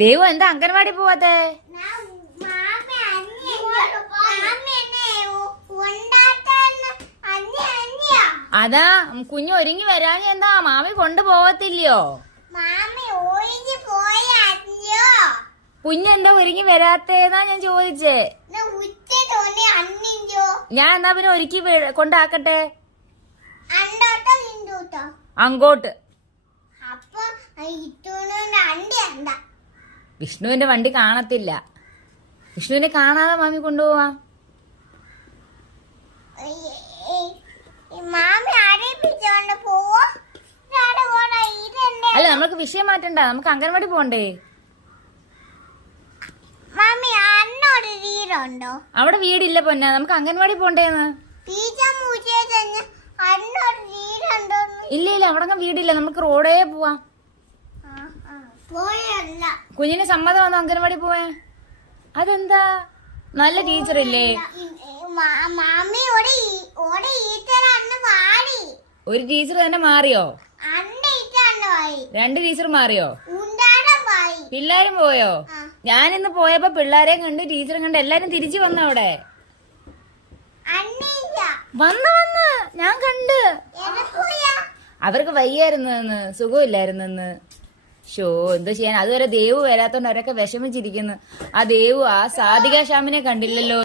ദേവു എന്താ അംഗൻവാടി പോവാത്തെ? അതാ കുഞ്ഞു ഒരുങ്ങി വരാൻ എന്താ മാമി കൊണ്ടുപോകത്തില്ലയോ? കുഞ്ഞെന്താ ഒരുങ്ങി വരാത്തേന്നാ ഞാൻ ചോദിച്ചേ. ഞാൻ എന്നാ പിന്നെ ഒരുക്കി കൊണ്ടാക്കട്ടെ അങ്ങോട്ട്. വിഷ്ണുവിന്റെ വണ്ടി കാണത്തില്ല. വിഷ്ണുവിനെ കാണാതെ മാമി കൊണ്ടുപോവാ. അല്ല നമ്മൾക്ക് വിഷയം മാറ്റണ്ട, നമുക്ക് അംഗൻവാടി പോണ്ടേ? അവിടെ വീടില്ല പൊന്ന, നമുക്ക് അംഗൻവാടി പോണ്ടേന്ന്. ഇല്ല ഇല്ല അവിടെ വീടില്ല, നമുക്ക് റോഡേ പോവാം. കുഞ്ഞിന് സമ്മതം വന്നോ അംഗൻവാടി പോവാ? അതെന്താ, നല്ല ടീച്ചറില്ലേ? ഒരു ടീച്ചർ തന്നെ മാറിയോ? 2 ടീച്ചർ മാറിയോ? പിള്ളേരും പോയോ? ഞാനിന്ന് പോയപ്പോ പിള്ളേരെ കണ്ട് ടീച്ചറെ കണ്ട് എല്ലാരും തിരിച്ചു വന്നു. അവിടെ വന്ന് ഞാൻ കണ്ട്. അവർക്ക് വയ്യായിരുന്നു, സുഖമില്ലായിരുന്നു. ഷോ എന്താ ചെയ്യാൻ, അതുവരെ ദേവു വരാത്തോണ്ട് അവരൊക്കെ വിഷമിച്ചിരിക്കുന്നു. ആ ദേവു ആ സാധിക ശ്യാമിനെ കണ്ടില്ലല്ലോ.